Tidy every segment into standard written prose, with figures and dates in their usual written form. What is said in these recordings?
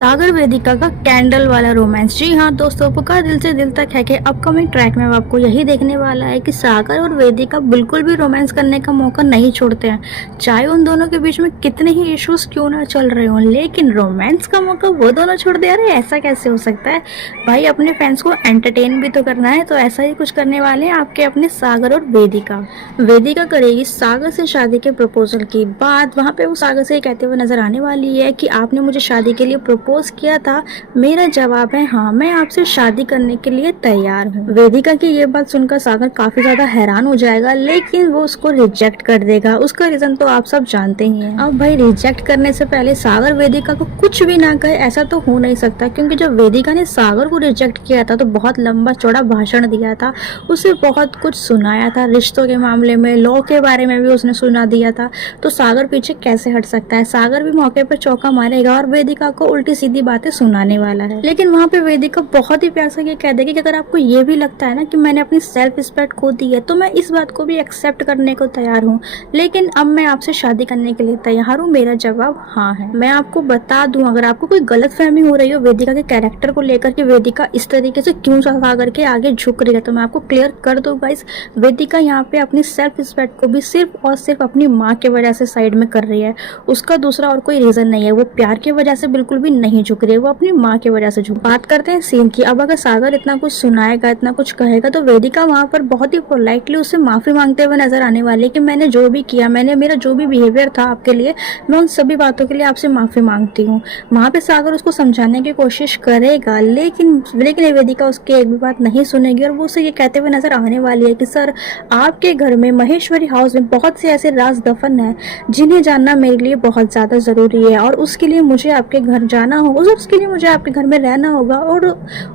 सागर वेदिका का कैंडल वाला रोमांस। जी हाँ दोस्तों, पुकार दिल से दिल तक है कि अपकमिंग ट्रैक में आपको यही देखने वाला है कि सागर और वेदिका बिल्कुल भी रोमांस करने का मौका नहीं छोड़ते हैं। चाहे उन दोनों के बीच में कितने ही इश्यूज क्यों ना चल रहे हों, लेकिन रोमांस का मौका वो दोनों छोड़ दे। अरे ऐसा कैसे हो सकता है भाई, अपने फैंस को एंटरटेन भी तो करना है। तो ऐसा ही कुछ करने वाले हैं आपके अपने सागर और वेदिका। वेदिका करेगी सागर से शादी के प्रपोजल की बात। वहाँ पे वो सागर से कहते हुए नजर आने वाली है कि आपने मुझे शादी के लिए प्रपोज किया था, मेरा जवाब है हाँ, मैं आपसे शादी करने के लिए तैयार हूँ। वेदिका की ये बात सुनकर सागर काफी ज्यादा हैरान हो जाएगा, लेकिन वो उसको रिजेक्ट कर देगा। उसका रीजन तो आप सब जानते ही हैं। अब भाई रिजेक्ट करने से पहले सागर वेदिका को कुछ भी ना कहे ऐसा तो हो नहीं सकता, क्योंकि जब वेदिका ने सागर को रिजेक्ट किया था तो बहुत लंबा चौड़ा भाषण दिया था, उसे बहुत कुछ सुनाया था रिश्तों के मामले में, लॉ के बारे में भी उसने सुना दिया था। तो सागर पीछे कैसे हट सकता है। सागर भी मौके पर चौका मारेगा और वेदिका को उल्टी सीधी बातें सुनाने वाला है। लेकिन वहाँ पे वेदिका बहुत ही प्यार से ये कह देगी कि अगर आपको ये भी लगता है ना कि मैंने अपनी सेल्फ रिस्पेक्ट खो दी है, तो मैं इस बात को भी एक्सेप्ट करने को तैयार हूँ, लेकिन अब मैं आपसे शादी करने के लिए तैयार हूँ, मेरा जवाब हाँ है। मैं आपको बता दूं, अगर आपको कोई गलत फहमी हो रही हो वेदिका के कैरेक्टर को लेकर कि वेदिका इस तरीके से क्यों सागर के आगे झुक रही है, तो मैं आपको क्लियर कर दूं गाइस, वेदिका यहाँ पे अपनी सेल्फ रिस्पेक्ट को भी सिर्फ और सिर्फ अपनी माँ की वजह से साइड में कर रही है। उसका दूसरा और कोई रीजन नहीं है। वो प्यार की वजह से बिल्कुल भी नहीं झुक रही है, वो अपनी माँ की वजह से झुक। बात करते हैं सीन की। अब अगर सागर इतना कुछ सुनाएगा, इतना कुछ कहेगा, तो वेदिका वहाँ पर बहुत ही पोलाइटली उससे माफी मांगते हुए नजर आने वाली है कि मैंने जो भी किया, मेरा जो भी बिहेवियर था आपके लिए, मैं उन सभी बातों के लिए आपसे माफी मांगती हूँ। वहाँ पे सागर उसको समझाने की कोशिश करेगा, लेकिन वेदिका उसकी एक भी बात नहीं सुनेगी और वो उसे ये कहते हुए नजर आने वाली है कि सर, आपके घर में महेश्वरी हाउस में बहुत से ऐसे राज दफन है जिन्हें जानना मेरे लिए बहुत ज्यादा जरूरी है, और उसके लिए मुझे आपके घर जाना होगा, उसके लिए मुझे आपके घर में रहना होगा, और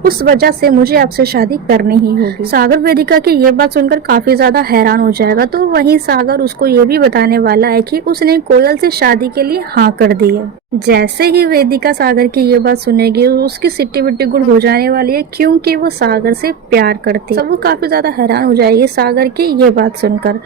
उस वजह से मुझे आपसे शादी करनी ही होगी। सागर वेदिका की ये बात सुनकर काफी ज्यादा हैरान हो जाएगा। तो वहीं सागर उसको ये भी बताने वाला है कि उसने कोयल से शादी के लिए हाँ कर दी है। जैसे ही वेदिका सागर की ये बात सुनेगी, उसकी सिट्टी बिट्टी गुड़ हो जाने वाली है, क्योंकि वो सागर से प्यार करती है। सब वो काफी ज्यादा हैरान हो जाएगी सागर की ये बात सुनकर।